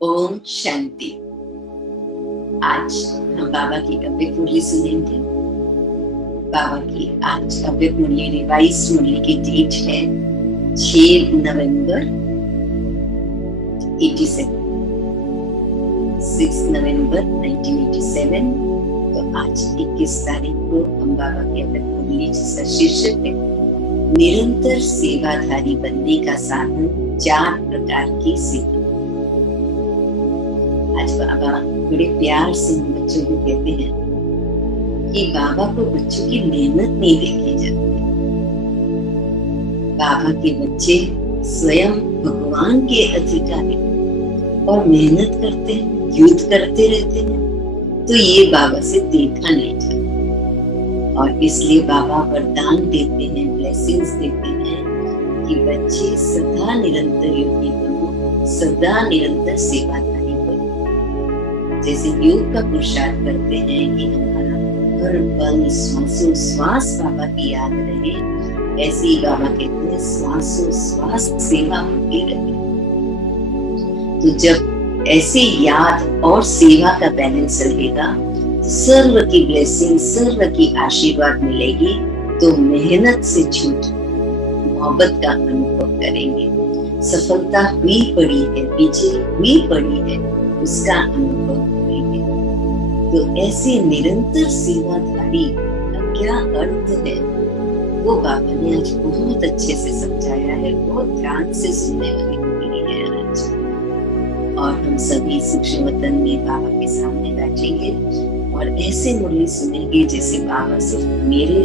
ओम शांति। आज हम बाबा की अव्यक्त मुरली सुनेंगे। बाबा की आज अव्यक्त मुरली रिवाइज मुरली की डेट है 6 नवंबर 87, 6 नवंबर 1987। तो आज 21 तारीख को हम बाबा की अव्यक्त मुरली, जिसका शीर्षक है निरंतर सेवाधारी बनने का साधन, 4 प्रकार की सेवा। आज बाबा बड़े प्यार से हम बच्चों को कहते हैं कि बाबा को बच्चों की मेहनत नहीं देखी जाती। बाबा के बच्चे स्वयं भगवान के अधिकारी और मेहनत करते हैं, युद्ध करते रहते हैं, तो ये बाबा से देखा नहीं जाता। और इसलिए बाबा वरदान देते हैं, ब्लेसिंग्स देते हैं कि बच्चे सदा निरंतर योगी बनो, सदा निरंतर सेवाधारी। जैसे योग का पुरुषार्थ करते हैं कि हमारा हर पल श्वासों श्वास बाबा की याद रहे, ऐसे ही बाबा कहते हैं श्वासों श्वास सेवा होती रहे। तो जब ऐसे याद और सेवा का बैलेंस रहेगा तो सर्व की ब्लेसिंग, सर्व की आशीर्वाद मिलेगी। तो मेहनत से छूट मोहब्बत का अनुभव करेंगे। सफलता हुई पड़ी है, विजय हुई पड़ी है, उसका अनुभव करेंगे। तो ऐसे निरंतर सेवाधारी का क्या अर्थ है, वो बाबा ने आज बहुत अच्छे से समझाया है। बहुत ध्यान से सुनने वाली मुरली है आज। और हम सभी सूक्ष्म वतन में बाबा के सामने बैठेंगे और ऐसे मुरली सुनेंगे जैसे बाबा सिर्फ मेरे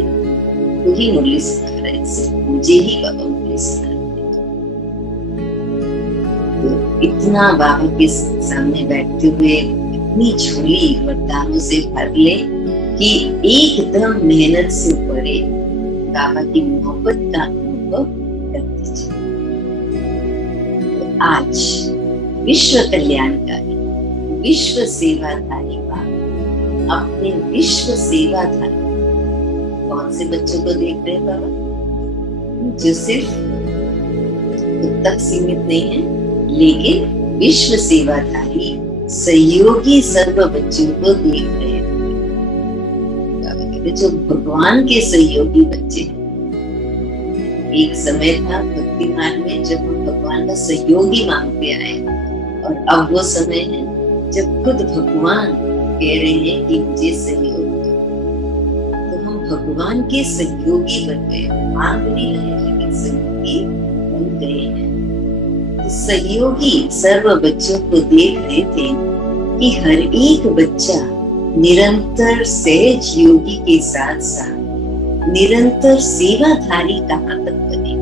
को ही मुरली सुना रहे, सिर्फ मुझे ही बाबा मुरली सुना रहे। इतना बाबा के सामने बैठते हुए इतनी झोली वरदानों से भर ले कि एकदम मेहनत से परे बाबा की मोहब्बत का अनुभव कर दीजिए। तो आज विश्व कल्याणकारी, विश्व सेवाधारी बाबा अपने विश्व सेवाधारी कौन से बच्चों को देख रहे हैं बाबा? जो सिर्फ खुद तक सीमित नहीं है, लेकिन विश्व सेवाधारी सहयोगी सर्व बच्चों को देख रहे हैं। बाबा कहते जो भगवान के सहयोगी बच्चे हैं। एक समय था भक्ति मार्ग में जब हम भगवान का सहयोगी मांगते आए, और अब वो समय है जब खुद भगवान कह रहे हैं कि मुझे सहयोग दो। तो हम भगवान के सहयोगी बन गए, मांग नहीं रहे लेकिन सहयोगी बन गए हैं। सहयोगी सर्व बच्चों को देख रहे थे कि हर एक बच्चा निरंतर सहज योगी के साथ साथ निरंतर सेवाधारी कहाँ तक बने,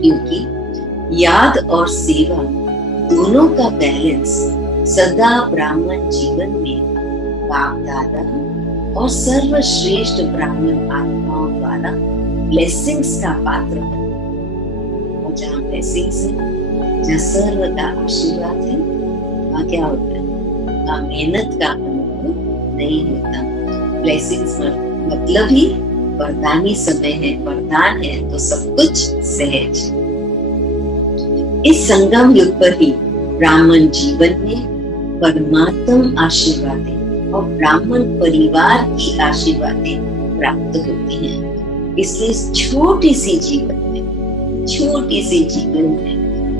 क्योंकि याद और सेवा दोनों का बैलेंस सदा ब्राह्मण जीवन में बाप दादा और सर्वश्रेष्ठ ब्राह्मण आत्माओं द्वारा ब्लेसिंग्स का पात्र है। जहाँ ब्लेसिंग्स है, जहाँ सर्व का आशीर्वाद है, वहाँ क्या होता है? वहाँ मेहनत का अनुभव नहीं होता। ब्लेसिंग्स मतलब ही वरदानी समय है, वरदान है तो सब कुछ सहज। इस संगम युग पर ही ब्राह्मण जीवन में परमात्म आशीर्वादें और ब्राह्मण परिवार की आशीर्वादें प्राप्त होती हैं। इसलिए इस छोटी सी जीवन में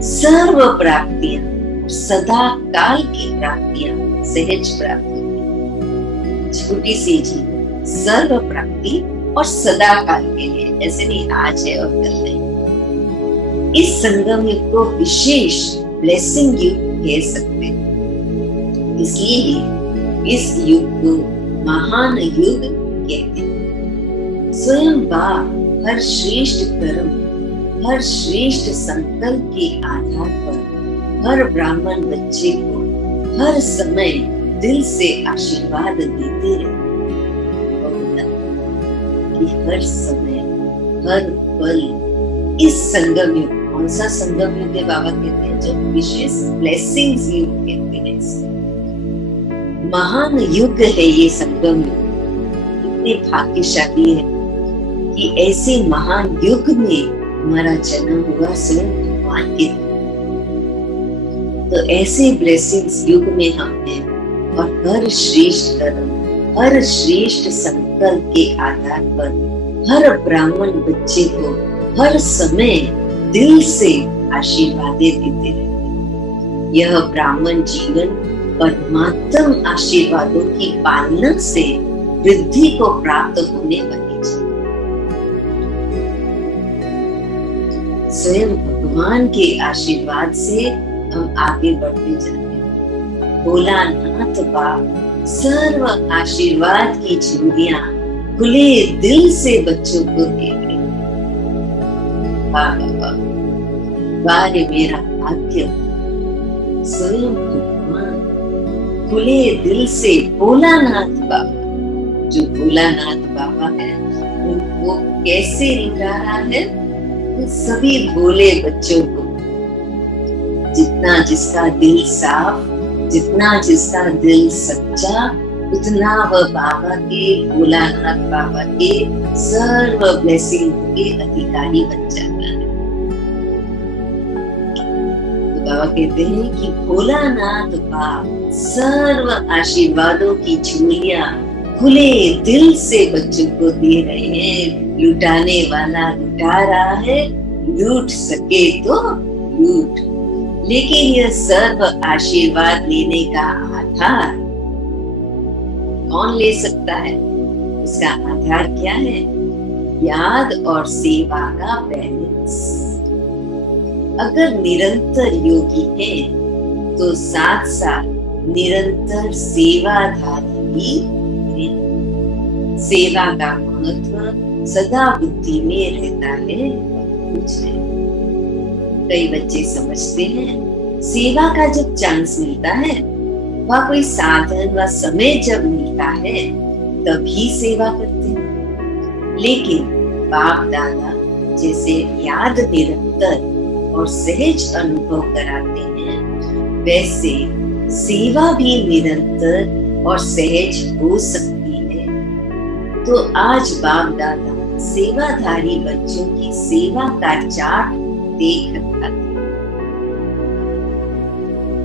सर्व प्राप्तियां, सदा काल की प्राप्तियां सहज प्राप्त होती। छोटी सी जीवन, सर्व प्राप्ति और सदा काल के लिए, ऐसे नहीं आज है और कल नहीं। इस संगम युग को विशेष ब्लेसिंग युग कह सकते हैं, इसलिए इस युग को महान युग कहते हैं। स्वयं बाप हर श्रेष्ठ कर्म, हर श्रेष्ठ संकल्प के आधार पर हर ब्राह्मण बच्चे को हर समय दिल से आशीर्वाद देते रहते कि हर समय हर पल इस संगम युग, कौन सा संगम युग है बाबा कहते हैं? जो विशेष ब्लेसिंग्स युग कहते हैं इसको। महान युग है ये संगम युग। इतने भाग्यशाली है कि ऐसे महान युग में हमारा जन्म हुआ स्वयं भगवान के। तो ऐसे ब्लेसिंग्स युग में हम हैं, और हर श्रेष्ठ कर्म, हर श्रेष्ठ संकल्प के आधार पर हर ब्राह्मण बच्चे को हर समय दिल से आशीर्वाद देते रहते। यह ब्राह्मण जीवन परमात्म आशीर्वादों की पालना से वृद्धि को प्राप्त होने वाली है। स्वयं भगवान के आशीर्वाद से हम आगे बढ़ते जाते हैं। भोलानाथ बाप सर्व आशीर्वाद की झूलियां खुले दिल से बच्चों को दे रहे। वारे मेरा भाग्य, स्वयं भगवान खुले दिल से भोलानाथ बाबा, जो भोलानाथ बाबा है वो कैसे लुटा रहा है सभी भोले बच्चों को। जितना जिसका दिल साफ, जितना जिसका दिल सच्चा, उतना वह बाबा के, भोलानाथ बाबा के सर्व ब्लेसिंग के अधिकारी बन जाता है। तो बाबा कहते हैं कि भोलानाथ बाप सर्व आशीर्वादों की झूलियां खुले दिल से बच्चों को दे रहे हैं। लुटाने वाला लुटा रहा है, लूट सके तो लूट, लेकिन यह सर्व आशीर्वाद लेने का आधार कौन ले सकता है? उसका आधार क्या है? याद और सेवा का बैलेंस। अगर निरंतर योगी है तो साथ साथ निरंतर सेवाधारी भी है। सेवा का महत्व सदा बुद्धि में रहता है। कई बच्चे समझते हैं सेवा का जब चांस मिलता है, वह कोई साधन व समय जब मिलता है तभी सेवा करते हैं। लेकिन बाप दादा जैसे याद निरंतर और सहज अनुभव कराते हैं, वैसे सेवा भी निरंतर और सहज हो सकती है। तो आज बाप दादा सेवाधारी बच्चों की सेवा का चार्ट देख रखा था।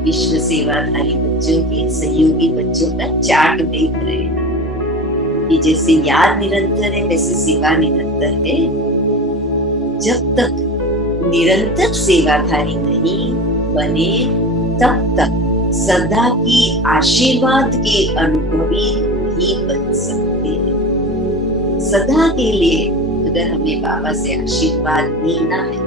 विश्व सेवाधारी बच्चों के, सहयोगी बच्चों का चार्ट देख रहे हैं कि जैसे याद निरंतर है वैसे सेवा निरंतर है। जब तक निरंतर सेवाधारी नहीं बने तब तक सदा की आशीर्वाद के अनुभवी नहीं बन सकते हैं। सदा के लिए अगर हमें बाबा से आशीर्वाद मिलना है,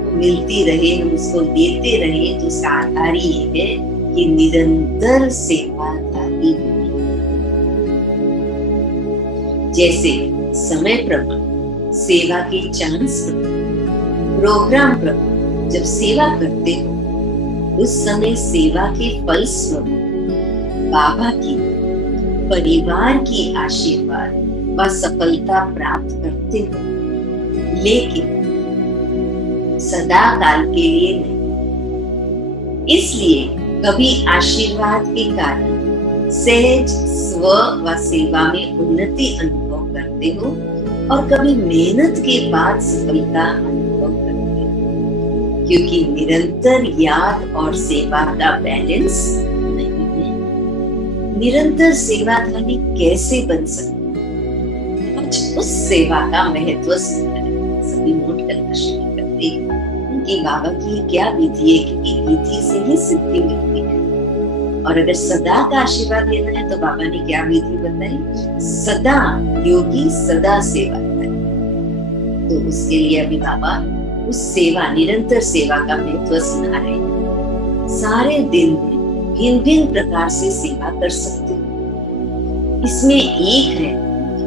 तो मिलती रहे, हम उसको देते रहे, तो उसका आधार ये है कि निरंतर सेवाधारी बने। जैसे समय प्रमाण सेवा के चांस प्रोग्राम प्रमाण जब सेवा करते हो, उस समय सेवा के फलस्वरूप बाबा की, परिवार की आशीर्वाद व सफलता प्राप्त करते हो, लेकिन सदा काल के लिए नहीं। इसलिए कभी आशीर्वाद के कारण सहज स्व व सेवा में उन्नति अनुभव करते हो, और कभी मेहनत के बाद सफलता अनुभव करते हो, क्योंकि निरंतर याद और सेवा का बैलेंस नहीं है। निरंतर सेवाधारी कैसे बन सकते? उस सेवा का महत्व सभी नोट करना शुरू करते हैं कि बाबा की क्या विधि है, क्योंकि विधि से ही सिद्धि मिलती है। और अगर सदा का आशीर्वाद लेना है तो बाबा ने क्या विधि बताई? सदा योगी सदा सेवा करे। तो उसके लिए अभी बाबा उस सेवा, निरंतर सेवा का महत्व सुना रहे हैं। सारे दिन में भिन्न भिन्न प्रकार से सेवा कर सकते हो। इसमें एक है,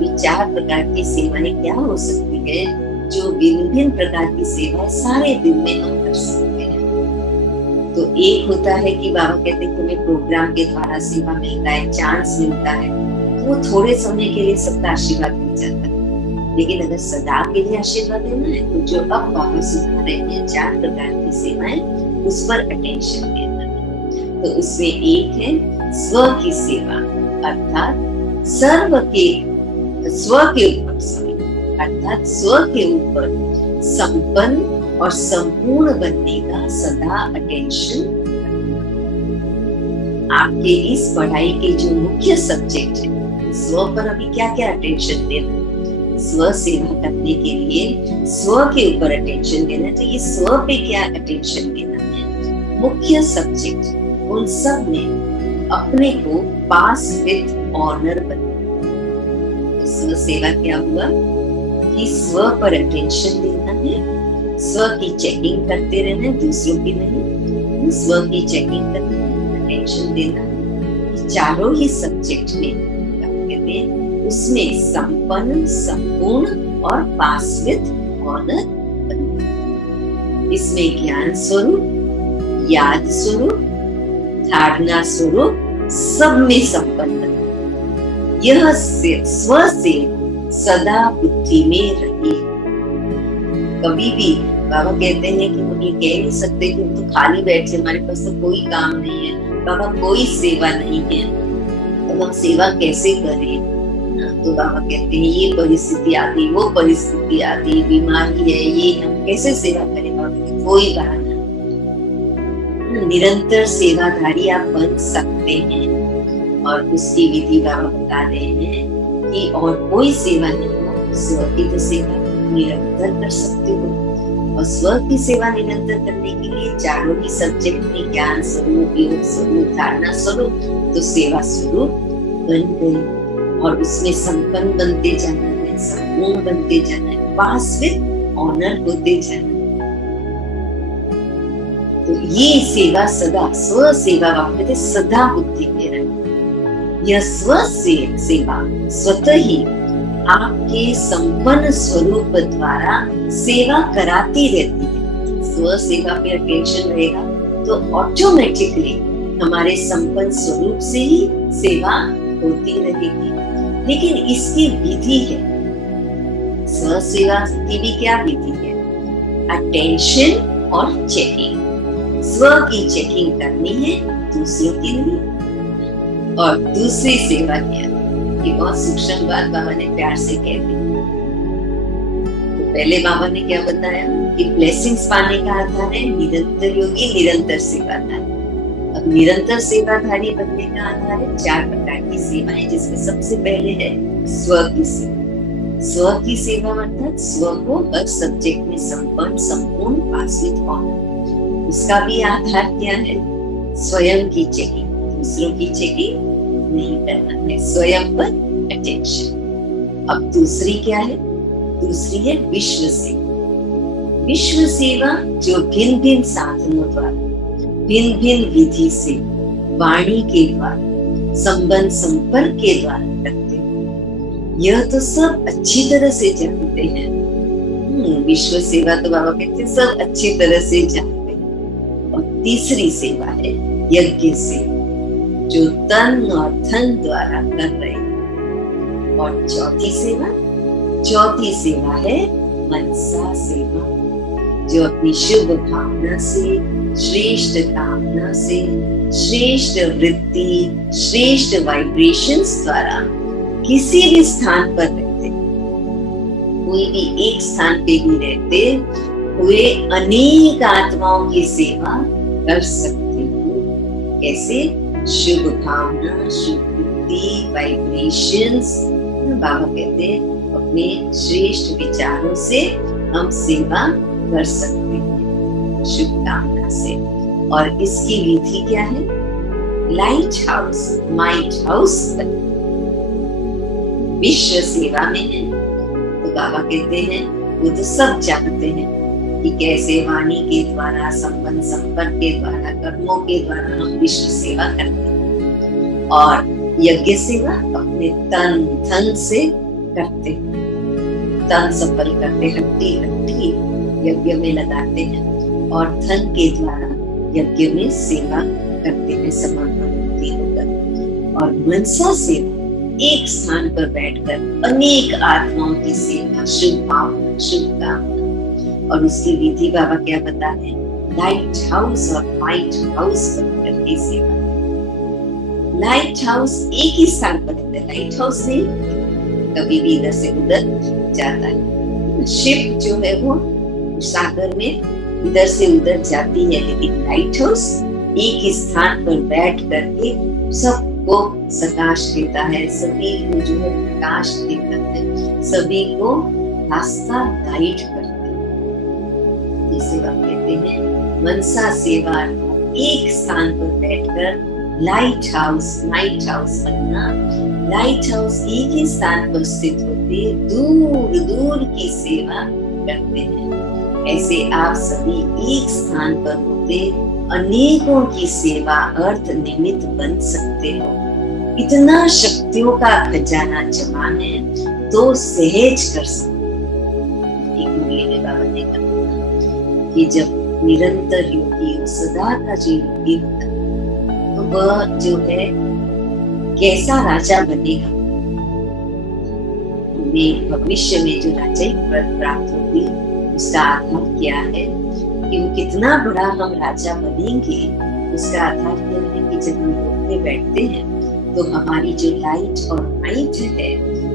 4 प्रकार की सेवाएं क्या हो सकती है जो भिन्न प्रकार की सेवाएं सारे दिन में हम कर सकते हैं। तो एक होता है कि बाबा कहते हैं तुम्हें प्रोग्राम के द्वारा सेवा मिलता है, चांस मिलता है, तो वो थोड़े समय के लिए सबका आशीर्वाद मिल जाता है। लेकिन अगर सदा के लिए आशीर्वाद देना है तो जो अब बाबा सुना रहे हैं 4 प्रकार की सेवाएं, उस पर अटेंशन देना है। तो उसमें एक है स्व की सेवा, अर्थात सर्व के स्व के ऊपर अर्थात स्व के ऊपर संपन्न और संपूर्ण बनने का सदा अटेंशन रखना। आपके इस पढ़ाई के जो मुख्य सब्जेक्ट है, स्व पर अभी क्या क्या अटेंशन देना, स्व सेवा करने के लिए स्व के ऊपर अटेंशन देना, तो ये स्व पे क्या अटेंशन देना है, मुख्य सब्जेक्ट उन सब में अपने को पास विद ऑनर बनाना। स्व सेवा क्या हुआ कि स्व पर अटेंशन देना है, स्व की चेकिंग करते रहना है, दूसरों की नहीं, स्व की चेकिंग करना, अटेंशन देना, चारों ही सब्जेक्ट में कहते हैं उसमें संपन्न, संपूर्ण और पास विद ऑनर बनना। इसमें ज्ञान स्वरूप, याद स्वरूप, धारणा स्वरूप सब में संपन्न, यह स्व से सदा बुद्धि में रही। कभी भी बाबा कहते हैं कि हम ये कह नहीं सकते कि हम तो खाली बैठे, हमारे पास तो कोई काम नहीं है, बाबा कोई सेवा नहीं है, तो हम सेवा कैसे करें। तो बाबा कहते हैं ये परिस्थिति आ गई, वो परिस्थिति आ गई, बीमारी है, ये हम कैसे सेवा करें। बाबा कोई बहाना, निरंतर सेवाधारी आप बन सकते हैं। और उसकी विधि बाबा बता रहे हैं कि और कोई सेवा नहीं हो, स्व की तो सेवा निरंतर कर सकते हो। और स्व की सेवा निरंतर करने के लिए चारों ही सब्जेक्ट में ज्ञान स्वरूप, योग स्वरूप, धारणा स्वरूप, तो सेवा स्वरूप बन गए और उसमें संपन्न बनते जाना है, संपूर्ण बनते जाना है, पास विद ऑनर होते जाना। तो ये सेवा सदा, स्व सेवा कहते सदा बुद्धि में रहे। यह स्व से सेवा स्वतः ही आपके संपन्न स्वरूप द्वारा सेवा कराती रहती है। स्व सेवा पे अटेंशन रहेगा तो ऑटोमेटिकली हमारे संपन्न स्वरूप से ही सेवा होती रहेगी। लेकिन इसकी विधि है, स्व सेवा की भी क्या विधि है, अटेंशन और चेकिंग। स्व की चेकिंग करनी है, दूसरों की नहीं। और दूसरी सेवा क्या, ये बहुत सूक्ष्म बात बाबा ने प्यार से कह दी। तो पहले बाबा ने क्या बताया कि ब्लेसिंग्स पाने का आधार है निरंतर योगी, निरंतर सेवाधारी। अब निरंतर सेवाधारी बनने का आधार है 4 प्रकार की सेवाएं, जिसमें सबसे पहले है स्व की सेवा। स्व की सेवा अर्थात स्व को हर सब्जेक्ट में संपन्न, संपूर्ण, पास विद ऑनर। उसका भी आधार क्या है, स्वयं की चेकिंग, दूसरों की चेकिंग नहीं करना है, स्वयं पर अटेंशन। अब दूसरी क्या है, दूसरी है विश्व सेवा। विश्व सेवा जो भिन्न भिन्न साधनों द्वारा, भिन्न भिन्न विधि से, वाणी के द्वारा, संबंध संपर्क के द्वारा करते हैं, यह तो सब अच्छी तरह से जानते हैं। विश्व सेवा तो बाबा कहते हैं सब अच्छी तरह से जानते हैं। और तीसरी सेवा है यज्ञ सेवा, जो तन और धन द्वारा कर रहे हैं। और चौथी सेवा है मनसा सेवा, जो अपनी शुभ भावना से, श्रेष्ठ कामना से, श्रेष्ठ वृत्ति, श्रेष्ठ वाइब्रेशंस द्वारा किसी भी स्थान पर रहते, कोई भी एक स्थान पे भी रहते हुए अनेक आत्माओं की सेवा कर सकते हो। कैसे, शुभ भावना, शुभ वृत्ति, वाइब्रेशंस। बाबा कहते हैं अपने श्रेष्ठ विचारों से हम सेवा कर सकते हैं, शुभ कामना से। और इसकी विधि क्या है, लाइट हाउस, माइट हाउस विश्व सेवा में है। तो बाबा कहते हैं वो तो सब जानते हैं कि कैसे वाणी के द्वारा, संबंध संपर्क के द्वारा, कर्मों के द्वारा हम विश्व सेवा करते हैं। और यज्ञ सेवा अपने तन धन से करते हैं, तन संपर्क करते, हड्डी हड्डी यज्ञ में लगाते हैं और धन के द्वारा यज्ञ में सेवा करते हैं, समर्पण होती होकर। और मनसा सेवा एक स्थान पर बैठकर अनेक आत्माओं की सेवा, शुभ भावना, शुभ कामना। और उसकी विधि बाबा क्या बता रहे, लाइट हाउस और माइट हाउस बनकर की सेवा। लाइट हाउस एक ही स्थान पर रहता है, लाइट हाउस नहीं कभी भी इधर से उधर जाता है। शिप जो है वो सागर में इधर से उधर जाती है, लेकिन लाइट हाउस एक ही स्थान पर बैठ करके सबको प्रकाश देता है, सभी को जो है प्रकाश देता है, सभी को रास्ता गाइड करता है। जिसे हम कहते हैं मनसा सेवा, एक स्थान पर बैठकर लाइट हाउस बनना। लाइट हाउस एक ही स्थान पर स्थित होते दूर दूर की सेवा करते हैं। ऐसे आप सभी एक स्थान पर होते अनेकों की सेवा अर्थ निमित्त बन सकते हो। इतना शक्तियों का खजाना जमा है तो सहज कर सकते। एक मूल्य में बाबा ने कहा कि जब निरंतर योगी हो, सदा का जो योगी होता है, तो वह जो है कैसा राजा बनेगा। भविष्य में जो राजा पद प्राप्त होगी उसका आधार क्या है कि वो कितना बड़ा हम राजा बनेंगे। उसका आधार क्या है कि जब हम उठते बैठते हैं तो हमारी जो लाइट और माइंड है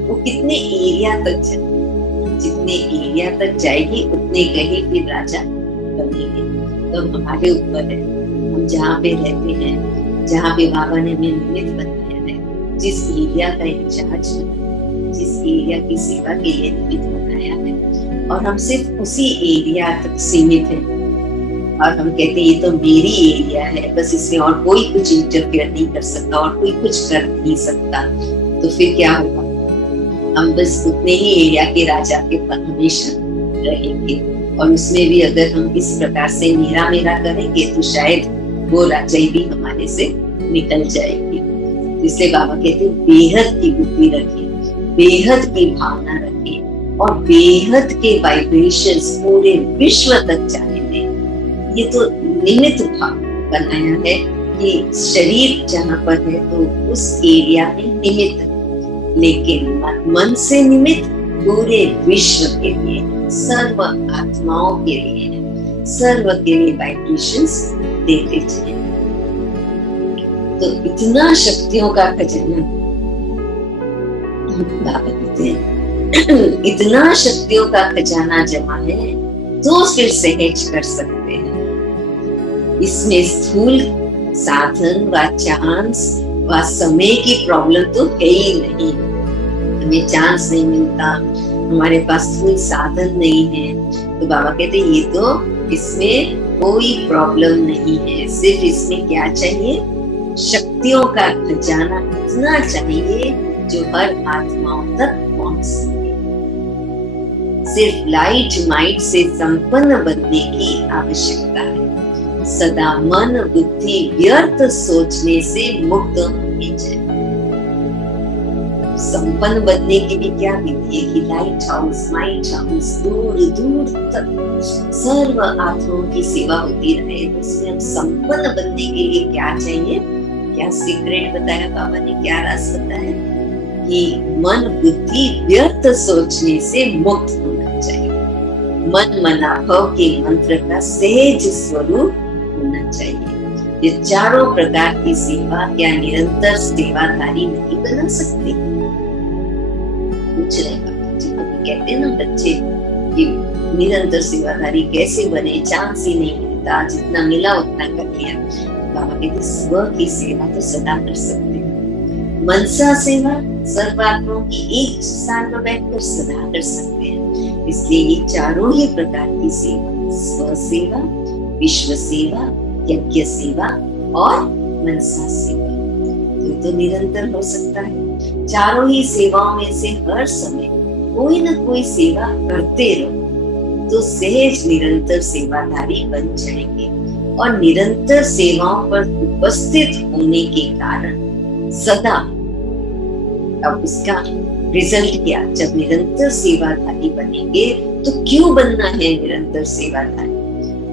वो कितने एरिया तक जाएगी। जितने एरिया तक जाएगी उतने कहीं फिर राजा बनेंगे। तो हमारे ऊपर है, हम जहाँ पे रहते हैं, जहाँ पे बाबा ने हमें निमित्त बनाया है, जिस एरिया का इंचार्ज बनाया, जिस एरिया की सेवा के लिए निमित्त बनाया है, और हम सिर्फ उसी एरिया तक सीमित हैं और हम कहते हैं ये तो मेरी एरिया है, बस इसमें और कोई कुछ इंटरफेयर नहीं कर सकता और कोई कुछ कर नहीं सकता। तो फिर क्या होगा, हम बस उतने ही एरिया के राजा के पद हमेशा रहेंगे। और उसमें भी अगर हम इस प्रकार से मेरा मेरा करेंगे तो शायद वो राजाई भी हमारे से निकल जाएगी। इसलिए बाबा कहते हैं बेहद की बुद्धि रखें, बेहद की भावना रखें और बेहद के वाइब्रेशंस पूरे विश्व तक जाने दें। ये तो निमित्त भाव बनाया है कि शरीर जहाँ पर है तो उस एरिया में निमित्त, लेकिन मन से निमित्त पूरे विश्व के लिए, सर्व आत्माओं के लिए, सर्व के लिए वाइब्रेशंस देते चले। तो इतना शक्तियों का खजाना बाबा कहते हैं, इतना शक्तियों का खजाना जमा है तो फिर सहज कर सकते हैं। इसमें स्थूल साधन व चांस व समय की प्रॉब्लम तो है ही नहीं। हमें चांस नहीं मिलता, हमारे पास स्थूल साधन नहीं है, तो बाबा कहते हैं ये तो इसमें कोई प्रॉब्लम नहीं है। सिर्फ इसमें क्या चाहिए, शक्तियों का खजाना इतना चाहिए जो हर आत्माओं तक पहुंच सके। सिर्फ लाइट माइंड से संपन्न बनने की आवश्यकता है। सदा मन बुद्धि व्यर्थ सोचने से मुक्त होनी चाहिए। संपन्न बनने की भी क्या विधि है कि लाइट हाउस माइंड हाउस दूर दूर तक सर्व आत्माओं की सेवा होती रहे। उसमें हम संपन्न बनने के लिए क्या चाहिए, क्या सीक्रेट बताया बाबा ने, क्या राज बताया कि मन बुद्धि व्यर्थ सोचने से मुक्त होना चाहिए। मन मनाभव के मंत्र का सहज स्वरूप होना चाहिए। ये चारों प्रकार की सेवा क्या निरंतर सेवाधारी नहीं बना सकते? पूछ रहे जिनको कहते हैं ना बच्चे कि निरंतर सेवाधारी कैसे बने, चांस ही नहीं मिलता, जितना मिला उतना कर लिया। बाबा कहते स्व की सेवा तो सदा कर सकते हैं। मनसा सेवा सर्वात्माओं की एक स्थान पर बैठकर सदा कर सकते हैं। इसलिए ये चारों ही प्रकार की सेवा, स्व सेवा, विश्व सेवा, यज्ञ सेवा और मनसा सेवा, तो निरंतर हो सकता है। चारों ही सेवाओं में से हर समय कोई न कोई सेवा करते रहो तो सहज निरंतर सेवाधारी बन जाएंगे। और निरंतर सेवाओं पर उपस्थित होने के कारण सदा, अब उसका रिजल्ट क्या, जब निरंतर सेवाधारी बनेंगे तो क्यों बनना है निरंतर सेवाधारी?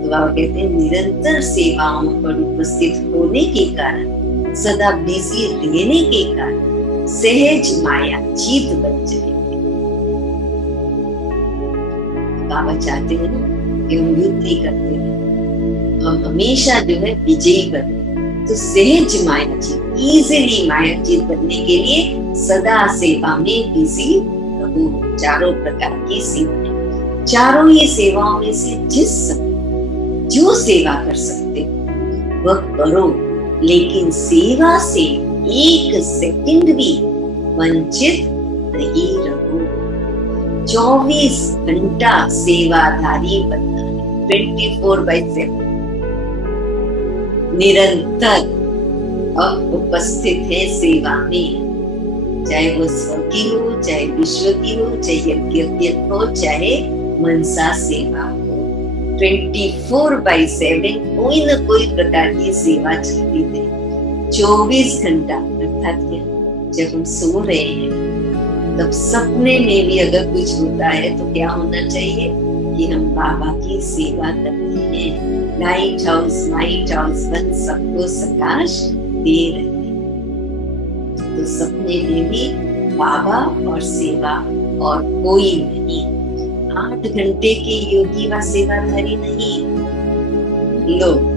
तो बाबा कहते हैं निरंतर सेवाओं पर उपस्थित होने के कारण, सदा बिजी रहने के कारण सहज माया जीत बन जाएगी। बाबा चाहते हैं ना कि हम युद्ध नहीं करते हैं, हम हमेशा जो है विजयी बने। तो सहज माया जीत, इजीली माया जीत बनने के लिए सदा सेवा में बिजी रहो। चारों प्रकार की सेवा, चारों ही सेवाओं में से जिस समय जो सेवा कर सकते हो वह करो, लेकिन सेवा से एक सेकंड भी वंचित नहीं रहो। 24 घंटा सेवाधारी बनना है, 24/7 निरंतर अब उपस्थित है सेवा में, चाहे वो स्व की हो, चाहे विश्व की हो, चाहे यज्ञ हो, चाहे मनसा सेवा हो। 24/7 कोई न कोई प्रकार की सेवा चलती है। 24 घंटा अर्थात क्या, जब हम सो रहे हैं तब सपने में भी अगर कुछ होता है तो क्या होना चाहिए कि हम बाबा की सेवा करते हैं। लाइट हाउस बन सबको प्रकाश दे रहे हैं। तो सपने में भी बाबा और सेवा और कोई नहीं। 8 घंटे के योगी व सेवाधारी नहीं लोग।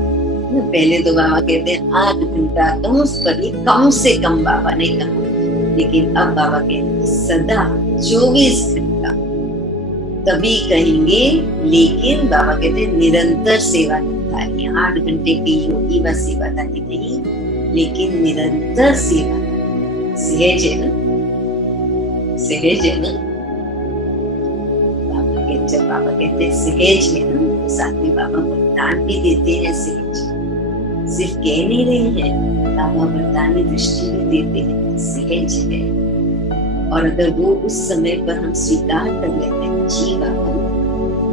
पहले तो बाबा कहते हैं 8 घंटा कम से कम बाबा ने कहा, लेकिन अब बाबा कहते हैं सदा 24 घंटा तभी कहेंगे, लेकिन बाबा कहते हैं निरंतर सेवा करता है। 8 घंटे के योगी व सेवाधारी नहीं, लेकिन निरंतर सेवा। सहज है ना, सहज है ना। जब बाबा कहते हैं सहज है ना, तो साथ में बाबा वरदान भी देते हैं सहज। सिर्फ कह नहीं रहे हैं, बाबा वरदान में दृष्टि भी देते हैं सहज है। और अगर वो उस समय पर हम स्वीकार कर लेते हैं जी बाबा,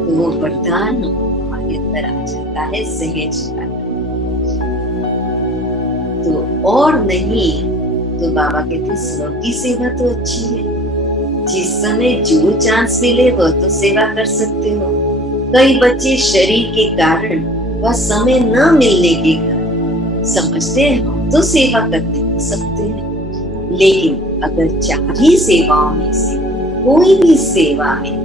तो वो वरदान हमारे अंदर आ जाता है सहज का। तो और नहीं तो बाबा कहते हैं स्व की सेवा तो अच्छी है, जिस समय जो चांस मिले वह तो सेवा कर सकते हो। कई बच्चे शरीर के कारण व समय न मिलने के कारण समझते हैं हम तो सेवा करते सकते हैं, लेकिन अगर 4 ही सेवाओं में से कोई भी सेवा में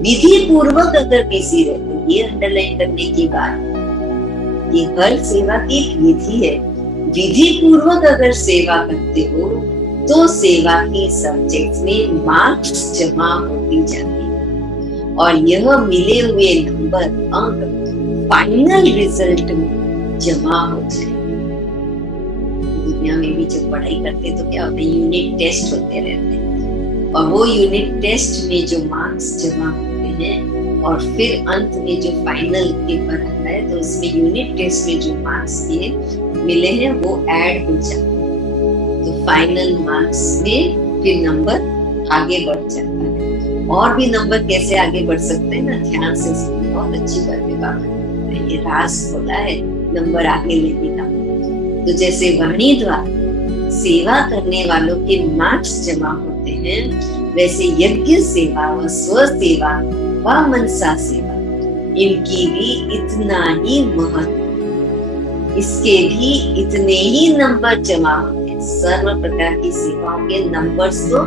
विधि पूर्वक अगर बिजी रहते, ये अंडरलाइन करने की बात, ये हर सेवा की एक विधि है। विधि पूर्वक अगर सेवा करते हो तो सेवा की सब्जेक्ट्स में मार्क्स जमा होती जाती है, और यह मिले हुए नंबर अंक फाइनल रिजल्ट में जमा हो जाए। दुनिया में भी जब पढ़ाई करते तो क्या होता है, यूनिट टेस्ट होते रहते हैं, और वो यूनिट टेस्ट में जो मार्क्स जमा होते हैं और फिर अंत में जो फाइनल पेपर आता है, तो उसमें यूनिट टेस्ट में जो मार्क्स मिले हैं वो ऐड हो जाते हैं। तो फाइनल मार्क्स में फिर नंबर आगे बढ़ जाता है। और भी नंबर कैसे आगे बढ़ सकते हैं ना, ध्यान से सुनिए, बहुत अच्छी बात है बाबा ने ये राज खोला है नंबर आगे लेने का। तो जैसे वाणी द्वारा सेवा करने वालों के मार्क्स जमा होते हैं, वैसे यज्ञ सेवा व स्व सेवा व मनसा सेवा, इनकी भी इतना ही महत्व, इसके भी इतने ही नंबर जमा होते हैं। सर्व प्रकार की सेवाओं के नंबर्स तो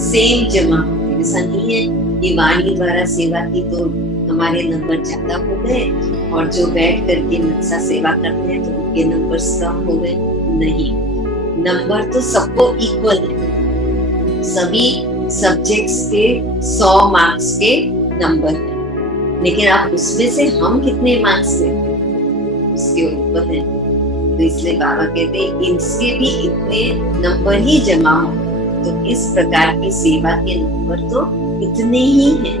सेम जमा होते हैं। ऐसा नहीं है कि वाणी द्वारा सेवा की तो हमारे नंबर ज्यादा हो गए, और जो बैठ करके मनसा सेवा करते हैं तो उनके नंबर्स कम हो गए। नहीं, नंबर तो सबको इक्वल है। सभी सब्जेक्ट्स के 100 मार्क्स के नंबर है, लेकिन आप उसमें से हम कितने मार्क्स लेते हैं उसके ऊपर है। तो इसलिए बाबा कहते हैं इनके भी इतने नंबर ही जमा हो। तो इस प्रकार की सेवा के नंबर तो इतने ही हैं,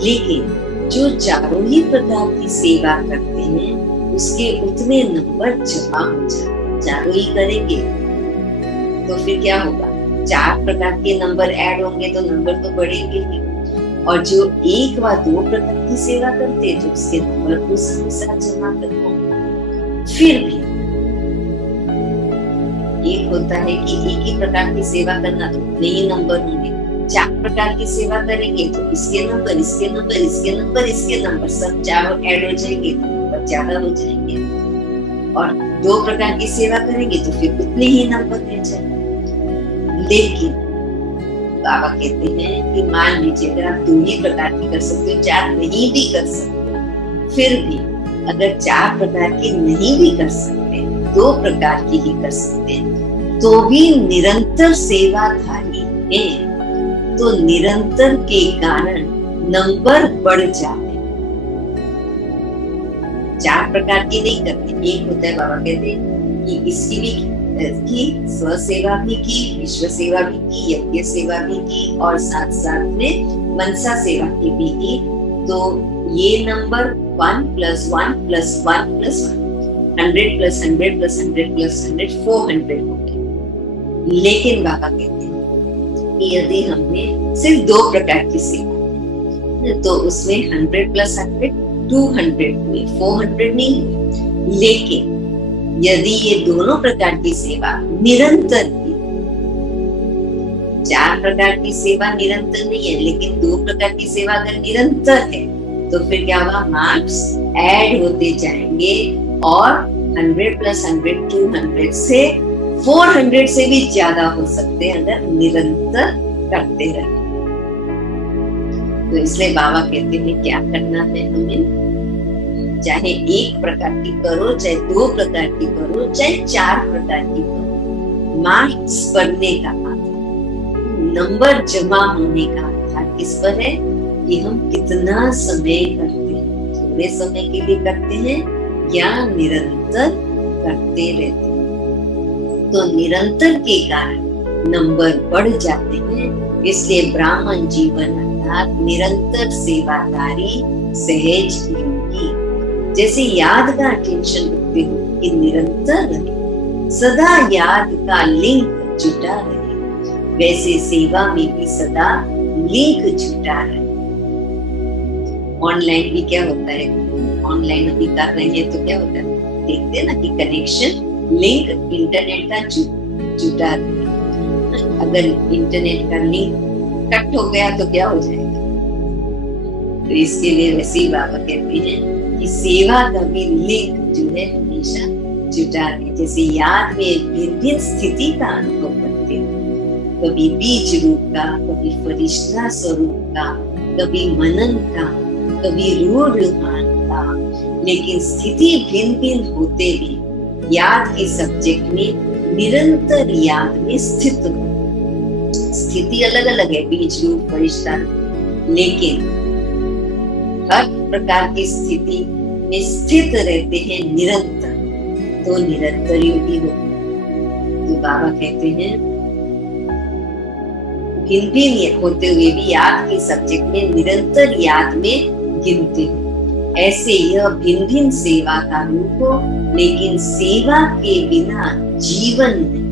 लेकिन जो चारों ही प्रकार की सेवा करते हैं उसके उतने नंबर जमा हो जाते। चारों ही करेंगे तो फिर क्या होगा, 4 प्रकार के नंबर ऐड होंगे तो नंबर तो बढ़ेंगे ही। और जो 1 व 2 प्रकार की सेवा करते हैं तो उसके नंबर को साथ जमा करते हैं। फिर भी एक होता है कि एक ही प्रकार की सेवा करना तो उतने ही नंबर होंगे। 4 प्रकार की सेवा करेंगे तो इसके नंबर, इसके नंबर, इसके नंबर, इसके नंबर सब चारों ऐड हो जाएंगे तो नंबर ज्यादा हो जाएंगे। और 2 प्रकार की सेवा करेंगे तो फिर उतने ही नंबर रह जाएंगे। लेकिन बाबा कहते हैं कि मान लीजिए अगर आप 2 ही प्रकार की कर सकते हो, 4 नहीं भी कर सकते, फिर भी अगर 4 प्रकार की नहीं भी कर सकते, 2 प्रकार की ही कर सकते हैं, तो भी निरंतर सेवाधारी है, तो निरंतर के कारण नंबर बढ़ जाते। 4 प्रकार की नहीं करते। एक होता है बाबा कहते हैं कि इसकी भी की, स्व सेवा भी की, विश्व सेवा भी की, यज्ञ सेवा भी की और साथ साथ में मनसा सेवा की भी की। तो ये नंबर 1 + 1 + 1 + 1 100 + 100 + 100 + 100 400 हो गए। लेकिन बाबा कहते हैं कि यदि हमने सिर्फ 2 प्रकार की सेवा तो उसमें 100 + 100 200 हुए, 400 नहीं हुए। लेकिन यदि ये दोनों प्रकार की सेवा निरंतर की, 4 प्रकार की सेवा निरंतर नहीं है लेकिन 2 प्रकार की सेवा अगर निरंतर है तो फिर क्या होगा, मार्क्स ऐड होते जाएंगे और 100 + 100 200 से 400 से भी ज्यादा हो सकते हैं अगर निरंतर करते रहे। तो इसलिए बाबा कहते हैं क्या करना है हमें, चाहे 1 प्रकार की करो, चाहे 2 प्रकार की करो, चाहे 4 प्रकार की करो, मार्क्स बढ़ने का आधार, नंबर जमा होने का आधार किस पर है कि हम कितना समय करते हैं, थोड़े समय के लिए करते हैं या निरंतर करते रहते हैं। तो निरंतर के कारण नंबर बढ़ जाते हैं। इसलिए ब्राह्मण जीवन अर्थात निरंतर सेवादारी सहज योगी, जैसे याद का टेंशन रखते हो कि निरंतर रहे, सदा याद का लिंक जुटा रहे, वैसे सेवा में भी सदा लिंक जुटा रहे। ऑनलाइन भी क्या होता है, ऑनलाइन अभी कर रहे हैं तो क्या होता है, देखते हैं ना कि कनेक्शन लिंक इंटरनेट का जुटा रहे। अगर इंटरनेट का लिंक कट हो गया तो क्या हो जाएगा। तो इसके लिए वैसे ही बाबा कहते हैं कि सेवा का भी लिंक जो है हमेशा जुटा रहे। जैसे याद में भिन्न स्थिति का अनुभव करते हैं, कभी बीज रूप का, कभी फरिश्ता स्वरूप का, कभी मनन का, कभी रूढ़मान का, लेकिन स्थिति भिन्न होते भी याद के सब्जेक्ट में निरंतर याद में स्थित हो। स्थिति अलग अलग है, बीज रूप फरिश्ता, लेकिन हर प्रकार की स्थिति में स्थित रहते हैं निरंतर, तो निरंतर योगी हो। तो बाबा कहते हैं भिन्न होते हुए भी याद के सब्जेक्ट में निरंतर याद में गिनते हो। ऐसे यह भिन्न सेवा का रूप हो, लेकिन सेवा के बिना जीवन नहीं।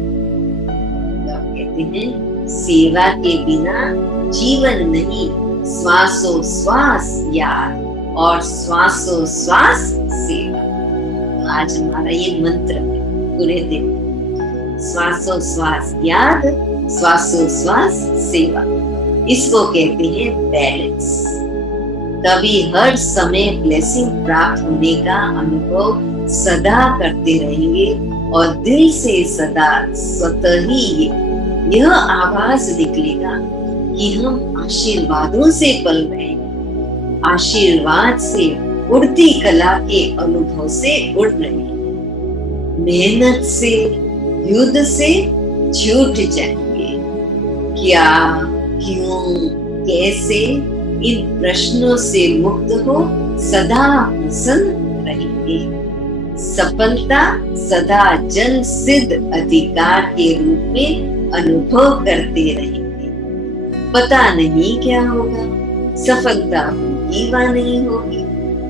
तो कहते हैं सेवा के बिना जीवन नहीं, श्वासोश्वास याद और श्वासोश्वास सेवा। तो आज हमारा ये मंत्र है पूरे दिन, श्वासोश्वास याद, श्वासोश्वास सेवा। इसको कहते हैं बैलेंस। तभी हर समय ब्लेसिंग प्राप्त होने का अनुभव सदा करते रहेंगे और दिल से सदा स्वतः ही यह आवाज निकलेगा कि हम आशीर्वादों से पल रहे हैं, आशीर्वाद से उड़ती कला के अनुभव से उड़ रहे हैं। मेहनत से, युद्ध से छूट जाएंगे। क्या, क्यों, कैसे, इन प्रश्नों से मुक्त हो सदा प्रसन्न रहेंगे। सफलता सदा जन सिद्ध अधिकार के रूप में अनुभव करते रहेंगे। पता नहीं क्या होगा, सफलता होगी व नहीं होगी,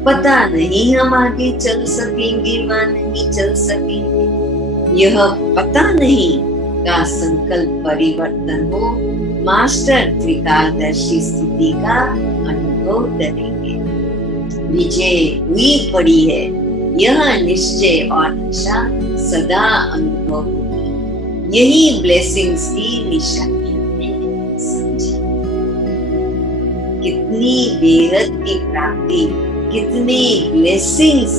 पता नहीं हम आगे चल सकेंगे व नहीं चल सकेंगे। यह पता नहीं का संकल्प परिवर्तन हो, मास्टर त्रिकालदर्शी स्थिति का अनुभव करेंगे। विजय हुई पड़ी है, यह निश्चय और आशा सदा अनुभव होगी। यही ब्लेसिंग्स की निशानी है। समझा कितनी बेहद की प्राप्ति, कितनी ब्लेसिंग्स,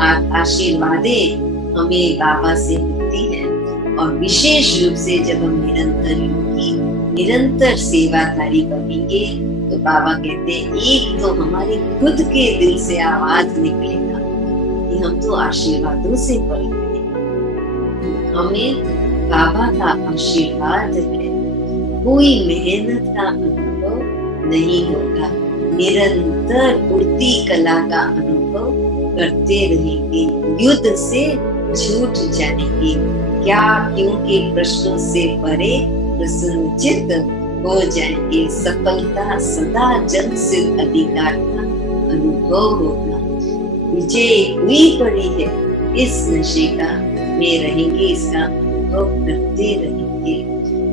आशीर्वादें हमें बाबा से मिलती है। और विशेष रूप से जब हम निरंतर योगी, निरंतर सेवाधारी बनेंगे तो बाबा कहते हैं एक तो हमारे खुद के दिल से आवाज निकलेगा कि हम तो आशीर्वादों से पल गए, हमें बाबा का आशीर्वाद है, कोई मेहनत का अनुभव नहीं होगा, निरंतर उड़ती कला का अनुभव करते रहेंगे, युद्ध से छूट जाएंगे, क्या क्यों के प्रश्नों से परे प्रसन्नचित्त हो जाएंगे। सफलता सदा जन सिद्ध अधिकार का अनुभव होगा। विजय हुई पड़ी है इस नशे का, में रहेंगे, इसका अनुभव करते रहेंगे।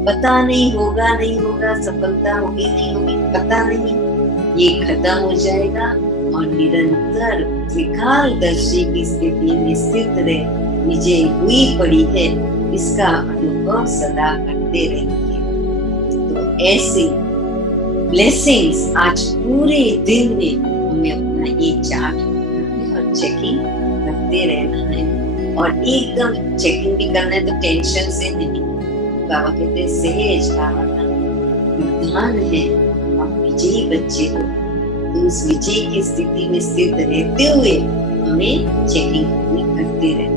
पता नहीं होगा नहीं होगा, सफलता होगी नहीं होगी पता नहीं, ये खत्म हो जाएगा और निरंतर त्रिकालदर्शी की स्थिति में स्थित रहे, विजय हुई पड़ी है इसका अनुभव सदा करते रहेंगे। तो ऐसे ब्लेसिंग्स आज पूरे दिन में हमें अपना ये चार्ट और चेकिंग करते रहना है, और एकदम चेकिंग भी करना है तो टेंशन से नहीं। बाबा कहते हैं सहज बाबा का वरदान है, आप विजयी बच्चे हो, तो उस विजय की स्थिति में स्थित रहते हुए हमें चेकिंग करते रहना।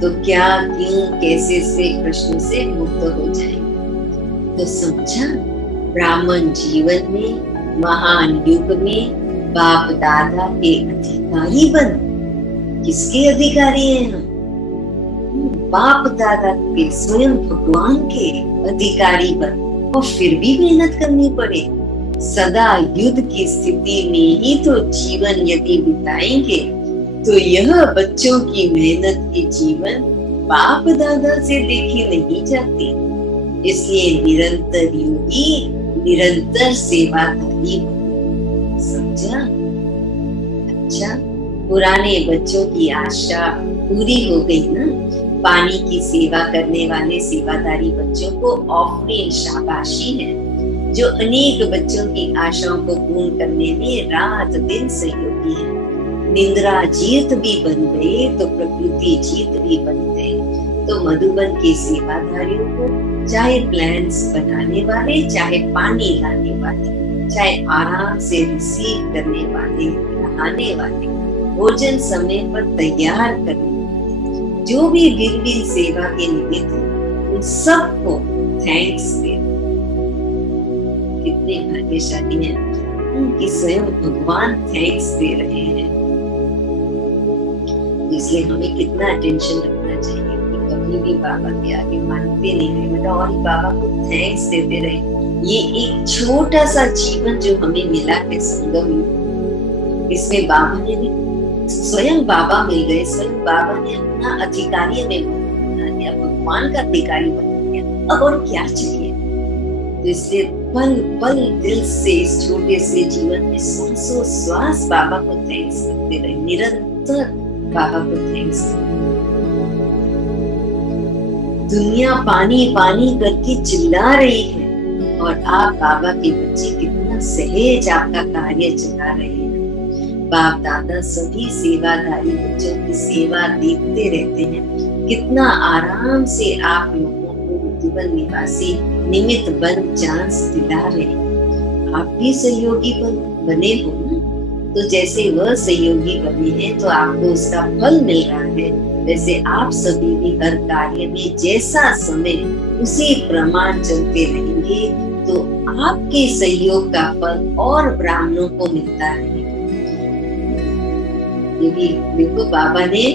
तो क्या क्यों कैसे से प्रश्न से मुक्त हो जाएंगे। तो समझा, ब्राह्मण जीवन में महान युग में बाप दादा के अधिकारी बन, किसके अधिकारी हैं हम? बाप दादा के, स्वयं भगवान के अधिकारी बन, और फिर भी मेहनत करनी पड़े। सदा युद्ध की स्थिति में ही तो जीवन यदि बिताएंगे तो यह बच्चों की मेहनत के जीवन बाप दादा से देखी नहीं जाती। इसलिए निरंतर योगी, निरंतर सेवाधारी। समझा? अच्छा, पुराने बच्चों की आशा पूरी हो गई ना। पानी की सेवा करने वाले सेवादारी बच्चों को ऑफरीन शाबाशी है, जो अनेक बच्चों की आशाओं को पूर्ण करने में रात दिन सहयोगी है। निंद्रा जीत भी बन गए तो प्रकृति जीत भी बन गए। तो मधुबन के सेवादारियों को, चाहे प्लान्स बनाने वाले, चाहे पानी लाने वाले, चाहे आराम से रिसीव करने वाले, नहाने वाले, भोजन समय पर तैयार करने, जो भी भिन्न सेवा के निमित्त उन सबको थैंक्स दे। कितने भाग्यशाली हैं उनकी स्वयं भगवान थैंक्स दे रहे हैं। इसलिए हमें कितना अटेंशन रखना चाहिए कि कभी भी बाबा के आगे मानते नहीं रहे, मतलब और बाबा को थैंक्स देते रहे। ये एक छोटा सा जीवन जो हमें मिला है संगम में, इसमें बाबा ने भी स्वयं बाबा मिल गए, स्वयं बाबा ने अपना अधिकारी में बना दिया, भगवान का अधिकारी बना दिया। अब और क्या चाहिए? तो इसलिए पल पल दिल से इस छोटे से जीवन में सांसों श्वास बाबा को थैंक्स करते रहे, निरंतर बाबा को थैंक्स। दुनिया पानी पानी करके चिल्ला रही है और आप बाबा के बच्चे कितना सहज आपका कार्य चला रहे हैं। बाप दादा सभी सेवादारी बच्चों की सेवा देखते रहते हैं, कितना आराम से आप लोगों को मधुबन निवासी निमित्त बन चांस दिला रहे हैं। आप भी सहयोगी बने हो ना, तो जैसे वह सहयोगी बने हैं तो आपको उसका फल मिल रहा है, वैसे आप सभी भी हर कार्य में जैसा समय उसी प्रमाण चलते रहेंगे तो आपके सहयोग का फल और ब्राह्मणों को मिलता रहेगा। ये भी देखो, बाबा ने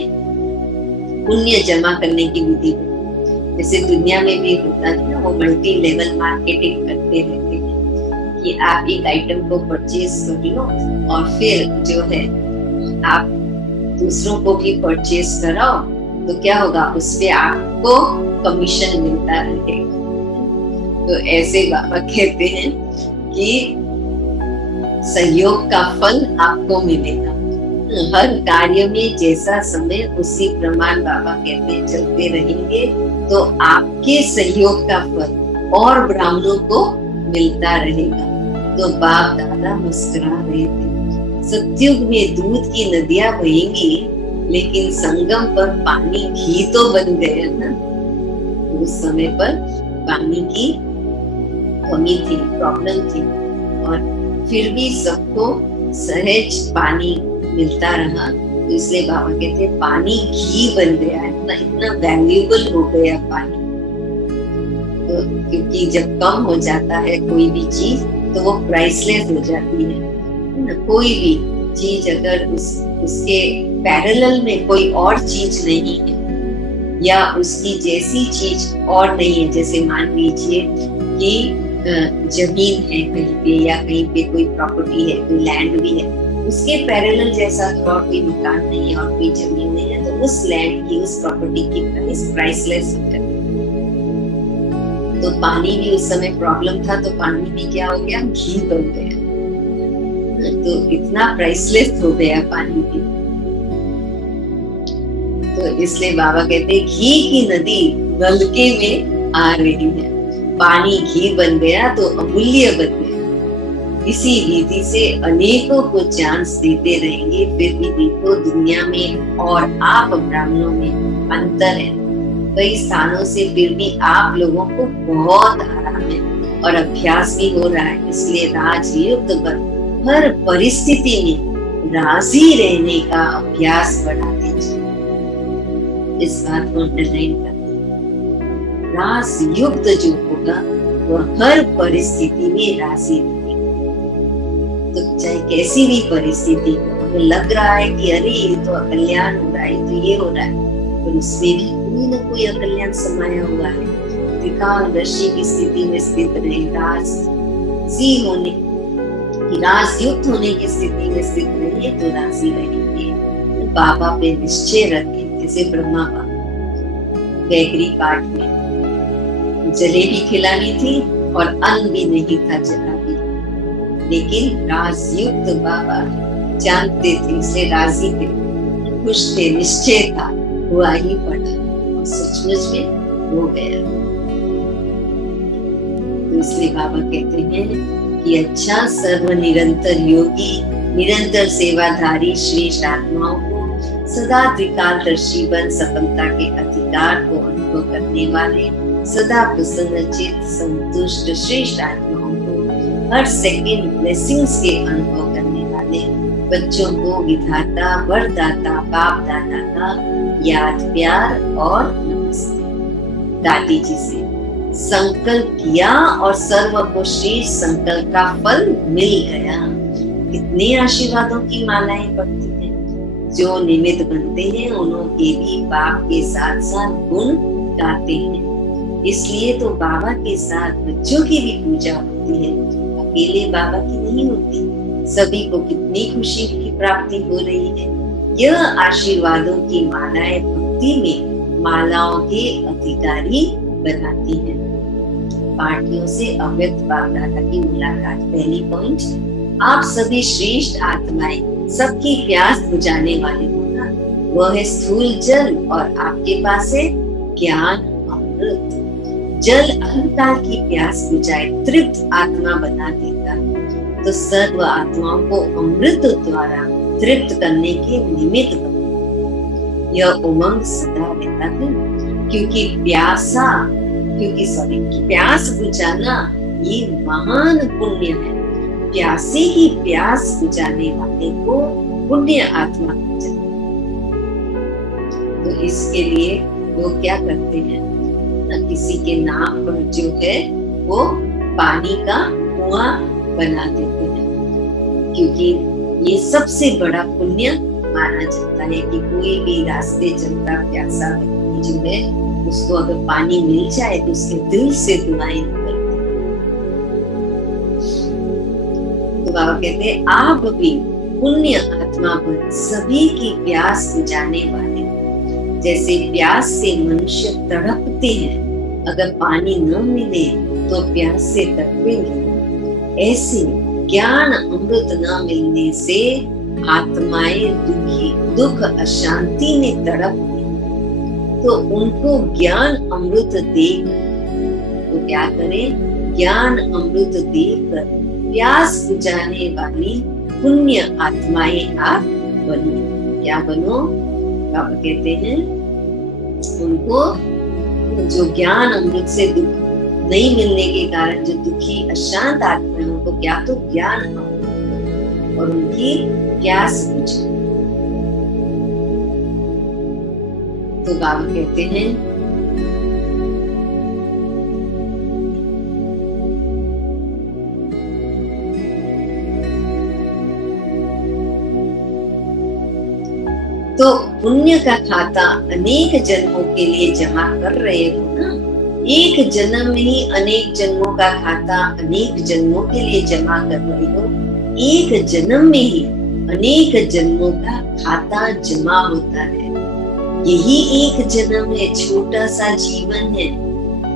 पुण्य जमा करने की विधि, जैसे दुनिया में भी होता है ना, वो मल्टी लेवल मार्केटिंग करते रहते हैं कि आप एक आइटम को परचेज कर लो और फिर जो है आप दूसरों को भी परचेज कराओ, तो क्या होगा, उस पे आपको कमीशन मिलता रहेगा। तो ऐसे बाबा कहते हैं कि सहयोग का फल आपको मिलेगा। हर कार्य में जैसा समय उसी प्रमाण बाबा कहते हैं चलते रहेंगे तो आपके सहयोग का फल और ब्राह्मणों को मिलता रहेगा। तो बाप दादा मुस्कुरा रहे थे। सतयुग में दूध की नदियां बहेंगी, लेकिन संगम पर पानी घी तो बन गया ना। उस समय पर पानी की कमी थी, प्रॉब्लम थी, और फिर भी सबको सहज पानी मिलता रहा। तो इसलिए बाबा कहते हैं पानी घी बन गया, इतना वैल्यूएबल हो गया पानी। तो क्योंकि जब कम हो जाता है कोई भी चीज तो वो प्राइसलेस हो जाती है ना। कोई भी चीज अगर उसके पैरेलल में कोई और चीज नहीं है या उसकी जैसी चीज और नहीं है, जैसे मान लीजिए कि जमीन है कहीं पे या कहीं पे कोई प्रॉपर्टी है, कोई लैंड भी है, उसके पैरेलल जैसा और कोई मकान नहीं है और कोई जमीन नहीं है, तो उस लैंड की, उस प्रॉपर्टी की प्राइस प्राइसलेस हो जाती है। तो पानी भी उस समय प्रॉब्लम था, तो पानी भी क्या हो गया, घी बन गया। तो इतना प्राइसलेस हो गया पानी भी। तो इसलिए बाबा कहते हैं घी की नदी नलके में आ रही है। पानी घी बन गया तो अमूल्य बन गया। इसी विधि से अनेकों को चांस देते रहेंगे, फिर भी देखो दुनिया में और आप ब्राह्मणों में अंतर है। कई स्थानों से फिर भी आप लोगों को बहुत आराम है और अभ्यास भी हो रहा है। इसलिए राजयुक्त पर हर परिस्थिति में राजी रहने का अभ्यास बढ़ाते जाए। इस बात को अंडरलाइन कर, राजयुक्त जो होगा वो हर परिस्थिति में राजी रहेगा। तो चाहे कैसी भी परिस्थिति हो, लग रहा है कि अरे ये तो अकल्याण हो रहा है, तो ये हो रहा है, पर उसमें भी कोई ना कोई अकल्याण समाया हुआ है। त्रिकाल दर्शी की स्थिति में स्थित रहे, राजसी होने, राजयुक्त होने की स्थिति में स्थित रहे तो राजी रहेंगे। बाबा पे निश्चय रखें। जैसे ब्रह्मा बाबा बेकरी काट में जलेबी खिलानी थी और अन्न भी नहीं था, जला भी, लेकिन राजयुक्त बाबा जानते थे, इसलिए राजी थे, खुश थे, निश्चय था, हुआ ही पड़ा और सचमुच में हो गया। तो इसलिए बाबा कहते हैं कि अच्छा सर्व निरंतर योगी, निरंतर सेवाधारी श्रेष्ठ आत्माओं को सदा त्रिकालदर्शी बन सफलता के अधिकार को अनुभव करने वाले, सदा प्रसन्नचित संतुष्ट श्रेष्ठ आत्माओं को हर सेकंड ब्लेसिंग्स के अनुभव करने वाले, बच्चों को विधाता, वरदाता, बाप दादा का याद, प्यार और नमस्ते। दादी जी से संकल्प किया और सर्व को श्रेष्ठ संकल्प का फल मिल गया। कितने आशीर्वादों की मालाएं पड़ती हैं। जो निमित्त बनते हैं उनके भी बाप के साथ साथ गुण गाते हैं। इसलिए तो बाबा के साथ बच्चों की भी पूजा होती है, अकेले बाबा की नहीं होती। सभी को कितनी खुशी की प्राप्ति हो रही है। यह आशीर्वादों की मालाएं भक्ति में मालाओं के अधिकारी बनाती है। पार्टियों से अव्यक्त बाप दादा की मुलाकात। पहली पॉइंट, आप सभी श्रेष्ठ आत्माएं सबकी प्यास बुझाने वाले होना। वह है स्थूल जल और आपके पास है ज्ञान अमृत। जल अहंकार की प्यास बुझाए, तृप्त आत्मा बना देता है, तो सर्व आत्माओं को अमृत द्वारा तृप्त करने के निमित्त बना। यह उमंग सदा रहता है, क्योंकि प्यास बुझाना ये महान पुण्य है। प्यासे की प्यास बुझाने वाले को पुण्य आत्मा कहते हैं। तो इसके लिए लोग क्या करते हैं ना, किसी के नाम पर जो है वो पानी का कुआं बना देते हैं, क्योंकि ये सबसे बड़ा पुण्य माना जाता है कि कोई भी रास्ते चलता प्यासा व्यक्ति जो है उसको अगर पानी मिल जाए तो उसके दिल से दुआएं करते। तो बाबा कहते हैं आप भी पुण्य आत्मा बन सभी की प्यास बुझाने वाले। जैसे प्यास से मनुष्य तड़पते हैं, अगर पानी न मिले तो प्यास से तड़पेंगे। ऐसे ज्ञान अमृत न मिलने से आत्माएं दुख अशांति में तड़पती, तो उनको ज्ञान अमृत देकर, तो क्या करें, ज्ञान अमृत देकर प्यास बुझाने वाली पुण्य आत्माएं आप बनो। क्या बनो? बाबा कहते हैं उनको जो ज्ञान अमृत से दुख नहीं मिलने के कारण जो दुखी अशांत आत्माएं, उनको क्या तो ज्ञान अमृत और उनकी प्यास बुझे। तो बाबा कहते हैं पुण्य का खाता अनेक जन्मों के लिए जमा कर रहे हो ना, एक जन्म में ही अनेक जन्मों का खाता अनेक जन्मों के लिए जमा कर रहे हो, एक जन्म में ही अनेक जन्मों का खाता जमा होता है। यही एक जन्म है, छोटा सा जीवन है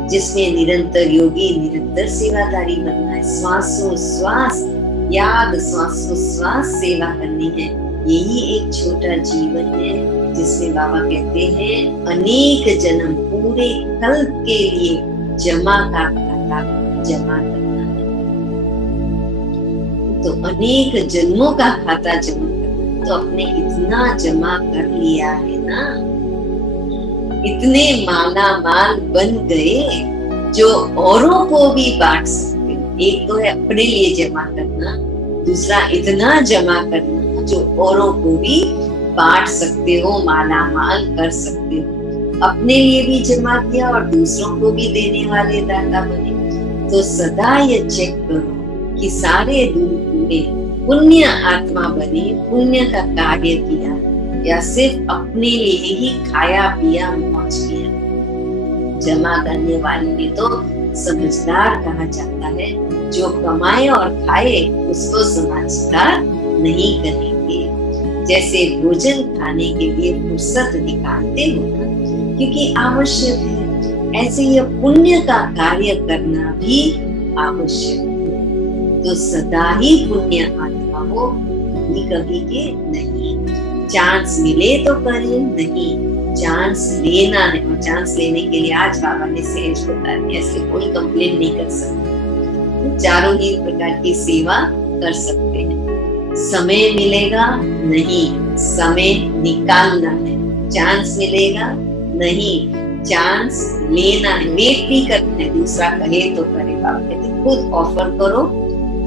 जिसमें निरंतर योगी निरंतर सेवादारी बनना है। श्वासोश्वास याद, श्वासोश्वास सेवा करनी है। यही एक छोटा जीवन है जिसमें बाबा कहते हैं अनेक जन्म पूरे कल्प के लिए जमा का खाता जमा करना है। तो अनेक जन्मों का खाता जमा करना, तो अपने इतना जमा कर लिया है ना, इतने माला माल बन गए जो औरों को भी बांट सकते हो। एक तो है अपने लिए जमा करना, दूसरा इतना जमा करना जो औरों को भी बांट सकते हो, माला माल कर सकते हो। अपने लिए भी जमा किया और दूसरों को भी देने वाले दाता बने। तो सदा ये चेक करो कि सारे दिन में पुण्य आत्मा बने, पुण्य का कार्य किया या सिर्फ अपने लिए ही खाया पिया मौज किया। जमा करने वाले ने तो समझदार कहा जाता है, जो कमाए और खाए उसको समझदार नहीं कहेंगे। जैसे भोजन खाने के लिए फुर्सत निकालते हो ना, क्योंकि आवश्यक है, ऐसे ये पुण्य का कार्य करना भी आवश्यक है। तो सदा ही पुण्य आत्मा हो, कभी कभी के नहीं। चांस मिले तो करें, नहीं चांस लेना है। और चांस लेने के लिए आज बाबा ने सहज बता दिया, इसलिए कोई कंप्लेन नहीं कर सकते। चारों ही प्रकार की सेवा कर सकते हैं। समय मिलेगा नहीं, समय निकालना है। चांस मिलेगा नहीं, चांस लेना है। वेट नहीं करना है दूसरा कहे तो करे। बाबा कहते खुद ऑफर करो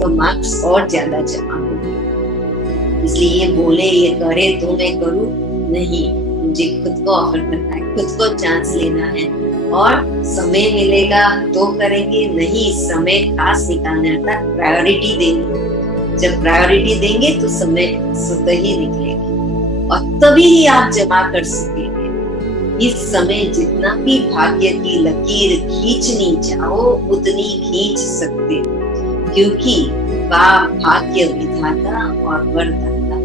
तो मार्क्स और ज्यादा जमा होंगे। इसलिए ये बोले ये करे तो मैं करूं नहीं, मुझे खुद को ऑफर करना है, खुद को चांस लेना है। और समय मिलेगा तो करेंगे, नहीं समय खास निकालना है, प्रायोरिटी देंगे। जब प्रायोरिटी देंगे तो समय स्वतः ही निकलेगा और तभी ही आप जमा कर सकेंगे। इस समय जितना भी भाग्य की लकीर खींचनी चाहो उतनी खींच सकते हो, क्योंकि भाग्य विधाता और वरदाता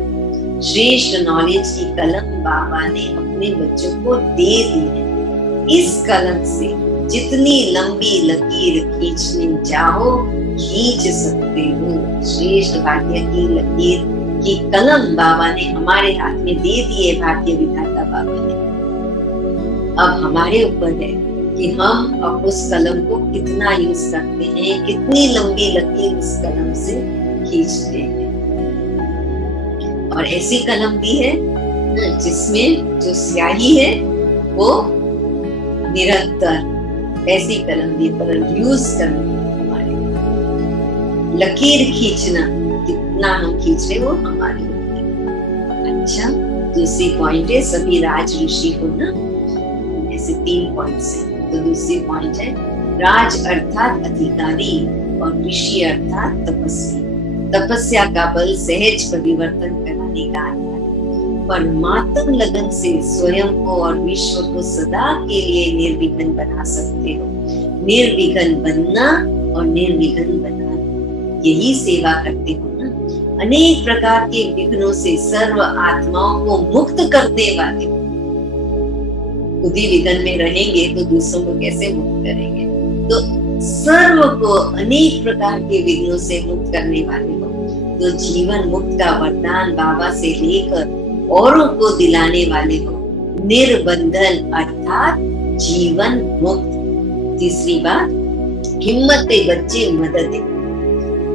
श्रेष्ठ नॉलेज की कलम बाबा ने अपने बच्चों को दे दी है। इस कलम से जितनी लंबी लकीर खींचनी चाहो खींच सकते हो। श्रेष्ठ भाग्य की लकीर की कलम बाबा ने हमारे हाथ में दे दी है, भाग्य विधाता बाबा ने। अब हमारे ऊपर है कि हम अब उस कलम को कितना यूज करते हैं, कितनी लंबी लकीर उस कलम से खींचते हैं। और ऐसी कलम भी है जिसमें जो स्याही है वो निरंतर, ऐसी कलम भी पर यूज करना। लकीर खींचना कितना हम खींच रहे हो हमारे ऊपर। अच्छा, दूसरी पॉइंट है सभी राज ऋषि हो ना, ऐसे 3 पॉइंट्स है। तो दूसरी पॉइंट है राज अर्थात अधिकारी और ऋषि अर्थात तपस्वी। तपस्या का बल सहज परिवर्तन कराने का आता है। परमात्म लगन से स्वयं को और विश्व को सदा के लिए निर्विघ्न बना सकते हो। निर्विघ्न बनना और निर्विघ्न बनाना, यही सेवा करते हो ना। अनेक प्रकार के विघ्नों से सर्व आत्माओं को मुक्त करने वाले। खुद ही विघ्न में रहेंगे तो दूसरों को कैसे मुक्त करेंगे। तो सर्व को अनेक प्रकार के विघ्नों से मुक्त करने वाले हो। तो जीवन मुक्त का वरदान बाबा से लेकर औरों को दिलाने वाले हो। निर्बंधन अर्थात जीवन मुक्त। तीसरी बात, हिम्मत बच्चे मदद।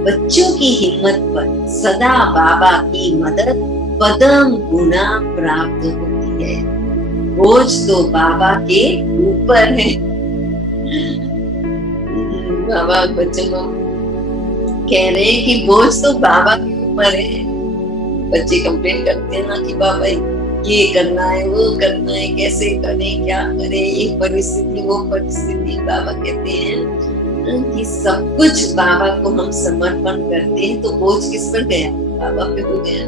बच्चों की हिम्मत पर सदा बाबा की मदद पदम गुना प्राप्त होती है। बोझ तो बाबा के ऊपर है। बाबा बच्चों को कह रहे हैं कि बोझ तो बाबा के ऊपर है। बच्चे कंप्लेन करते हैं ना कि बाबा ये करना है, वो करना है, कैसे करें, क्या करें, ये परिस्थिति वो परिस्थिति। बाबा कहते हैं कि सब कुछ बाबा को हम समर्पण करते हैं तो बोझ किस पर गया? बाबा पे हो गया।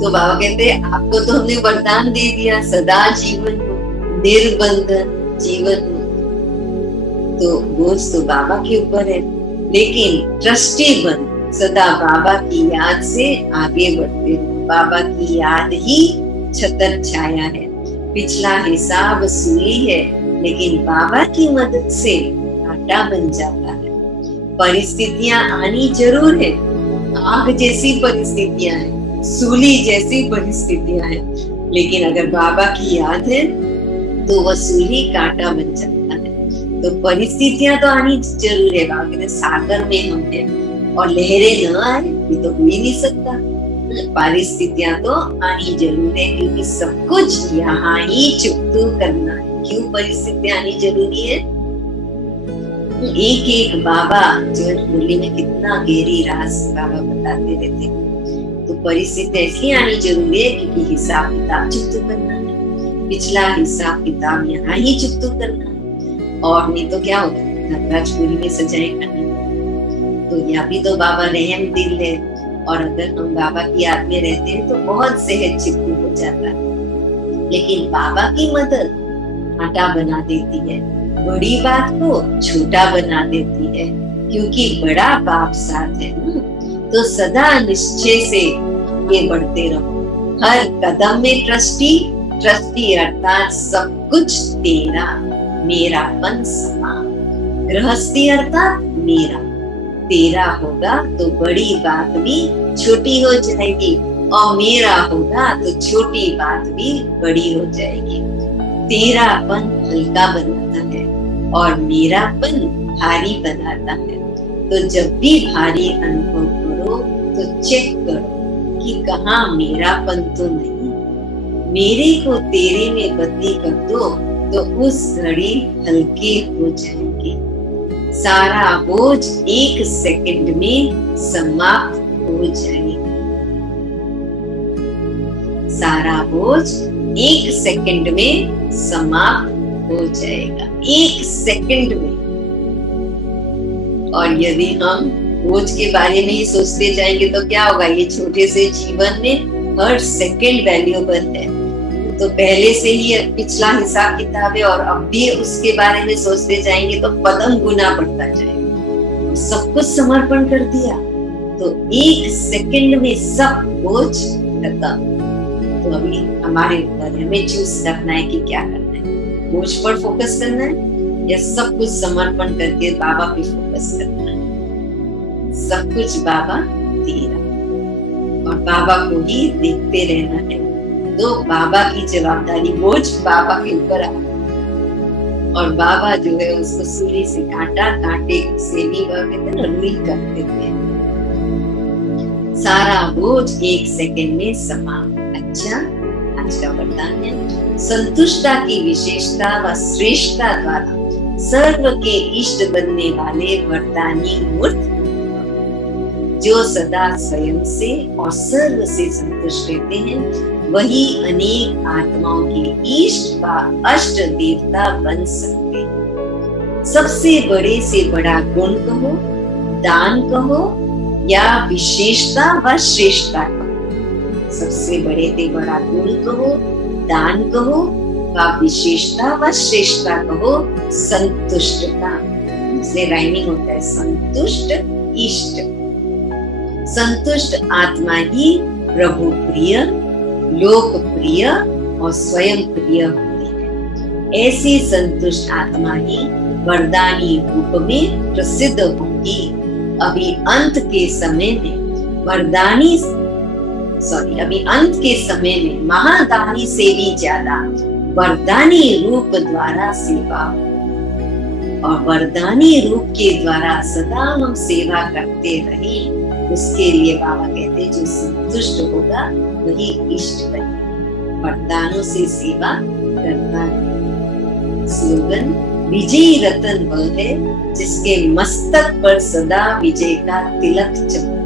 तो बाबा कहते हैं आपको तो हमने वरदान दे दिया सदा जीवन निर्बंधन जीवन, तो बोझ तो बाबा के ऊपर है, लेकिन ट्रस्टी बन सदा बाबा की याद से आगे बढ़ते हो। बाबा की याद ही छतर छाया है, पिछला हिसाब सूली है, लेकिन बाबा की मदद से आटा बन जाता है। परिस्थितियां आनी जरूर है, आग जैसी परिस्थितियां हैं, सूली जैसी परिस्थितियां हैं, लेकिन अगर बाबा की याद है तो वह सूली कांटा बन जाता है। तो परिस्थितियां तो आनी जरूर है। बाबा कहते सागर में हम हैं और लहरें न आए ये तो हो ही नहीं सकता। परिस्थितियां तो आनी जरूर है, क्योंकि सब कुछ यहाँ ही चुकतू करना है। क्यों परिस्थितियां आनी जरूरी है? एक एक बाबा जो है मुरली में कितना गहरी राज बाबा बताते रहते हैं। तो परिस्थिति इसलिए आनी जरूरी है क्योंकि हिसाब किताब चुकतू करना है। पिछला हिसाब किताब यहाँ ही चुकतू करना है, और नहीं तो क्या होगा, नटराज पूरी में सजाएं करनी। तो यह भी तो बाबा रहम दिल है, और अगर हम बाबा की याद में रहते हैं तो बहुत सहज चित्त हो जाता है। लेकिन बाबा की मदद आटा बना देती है, बड़ी बात को छोटा बना देती है, क्योंकि बड़ा बाप साथ है। तो सदा निश्चय से ये बढ़ते रहो। हर कदम में ट्रस्टी, ट्रस्टी अर्थात सब कुछ तेरा, मेरापन समान। गृहस्थी अर्थात मेरा, तेरा होगा तो बड़ी बात भी छोटी हो जाएगी, और मेरा होगा तो छोटी बात भी बड़ी हो जाएगी। तेरापन हल्का बनाता है और मेरापन भारी बनाता है। तो जब भी भारी अनुभव करो तो चेक करो कि कहाँ मेरापन तो नहीं। मेरे को तेरे में बदली कर दो तो उस घड़ी हल्के हो जाएंगे। सारा बोझ एक सेकंड में समाप्त हो जाएगा। सारा बोझ एक सेकंड में समाप्त हो जाएगा, एक सेकंड में। और यदि हम बोझ के बारे में ही सोचते जाएंगे तो क्या होगा? ये छोटे से जीवन में हर सेकंड वैल्यूएबल है। तो पहले से ही पिछला हिसाब किताब है, और अब भी उसके बारे में सोचते जाएंगे तो पदम गुना बढ़ता जाएगा। सब कुछ समर्पण कर दिया तो एक सेकंड में सब बोझ खत्म। तो अभी हमारे ऊपर है, हमें चूज करना है कि क्या करना है। बोझ पर फोकस करना है या सब कुछ समर्पण करके बाबा पे फोकस करना है। सब कुछ बाबा तेरा, और बाबा को ही देखते रहना है। तो बाबा की जवाबदारी, बोझ बाबा के ऊपर आ, और बाबा जो है उसको सूली से कांटा, कांटे से भी कहते ना रुई करते थे। सारा बोझ एक सेकंड में समाप्त। अच्छा, आज का वरदान है संतुष्टता की विशेषता व श्रेष्ठता द्वारा सर्व के इष्ट बनने वाले वरदानी मूर्त, जो सदा स्वयं से और सर्व से संतुष्ट रहते हैं, वही अनेक आत्माओं के इष्ट व अष्ट देवता बन सकते हैं। सबसे बड़े से बड़ा गुण कहो, दान कहो या विशेषता व श्रेष्ठता कहो। सबसे बड़े से बड़ा गुण कहो, दान कहो व विशेषता व श्रेष्ठता कहो, संतुष्टता से राइमिंग होता है, संतुष्ट इष्ट। संतुष्ट आत्मा ही प्रभु प्रिय, लोक प्रिय और स्वयं प्रिय होती है। ऐसी संतुष्ट आत्मा ही वरदानी रूप में प्रसिद्ध होगी। अभी अंत के समय में वरदानी अभी अंत के समय में महादानी से भी ज्यादा वरदानी रूप द्वारा सेवा, और वरदानी रूप के द्वारा सदा हम सेवा करते रहे। उसके लिए बाबा कहते हैं जो संतुष्ट होगा वही इष्ट बने। वरदानों से सेवा करना। स्लोगन, विजयी रतन वह है जिसके मस्तक पर सदा विजय का तिलक चमके।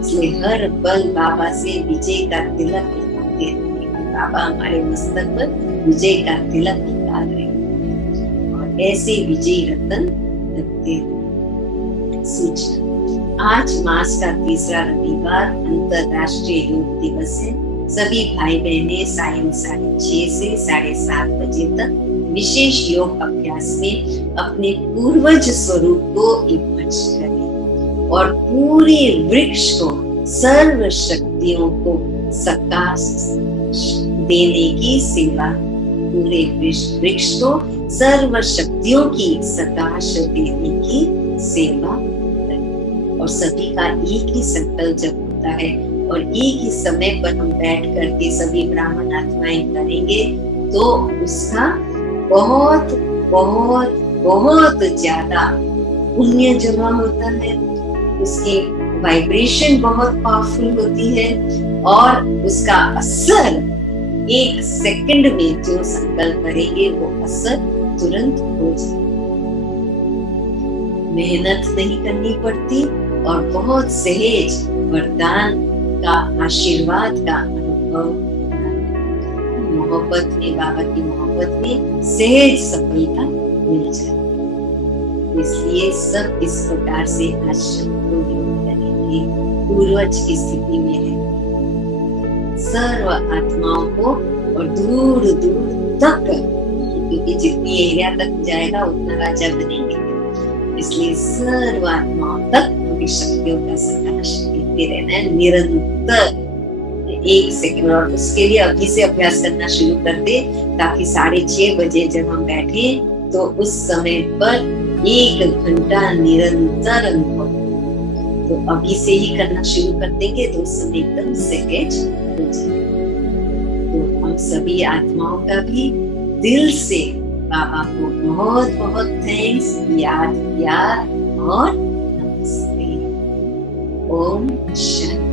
इसलिए हर पल बाबा से विजय का तिलक लगाते रहे। बाबा हमारे मस्तक पर विजय का तिलक लगा रहे, और ऐसे विजयी रतन लगते रहे। सूचना, आज मास का तीसरा रविवार अंतरराष्ट्रीय योग दिवस है। सभी भाई बहनें सायं 6:30 से 7:30 बजे तक विशेष योग अभ्यास में अपने पूर्वज स्वरूप को इमर्ज करें और पूरे वृक्ष को, सर्व शक्तियों को सकाश देने की सेवा, पूरे वृक्ष को सर्व शक्तियों की सकाश देने की सेवा करें। और सभी का एक ही संकल्प जब होता है और एक ही समय पर हम बैठ करके सभी ब्राह्मण आत्माएं करेंगे तो उसका बहुत बहुत बहुत ज्यादा पुण्य जमा होता है, उसकी वाइब्रेशन बहुत पावरफुल होती है और उसका असर एक सेकंड में जो संकल्प करेंगे वो असर तुरंत हो जाए। मेहनत नहीं करनी पड़ती और बहुत सहज वरदान का, आशीर्वाद का अनुभव, मोहब्बत में, बाबा की मोहब्बत में सहज सफलता मिल जाती है। इसलिए सब इस प्रकार से आज को योग करेंगे, पूर्वज की स्थिति में है, सर्व आत्माओं को और दूर दूर तक, क्योंकि जितनी एरिया तक जाएगा उतना राजा बनेंगे, इसलिए सर्व आत्माओं तक उनकी शक्तियों का प्रकाश देते रहना है निरंतर, एक सेकंड। और उसके लिए अभी से अभ्यास करना शुरू कर दे ताकि 6:30 बजे जब हम बैठे तो उस समय पर 1 घंटा निरंतर अनुभव, तो अभी से ही करना शुरू कर देंगे तो उस समय एकदम सहज हो जाए। तो हम सभी आत्माओं का भी दिल से बाबा को बहुत बहुत थैंक्स, याद और नमस्ते। ओम शांति।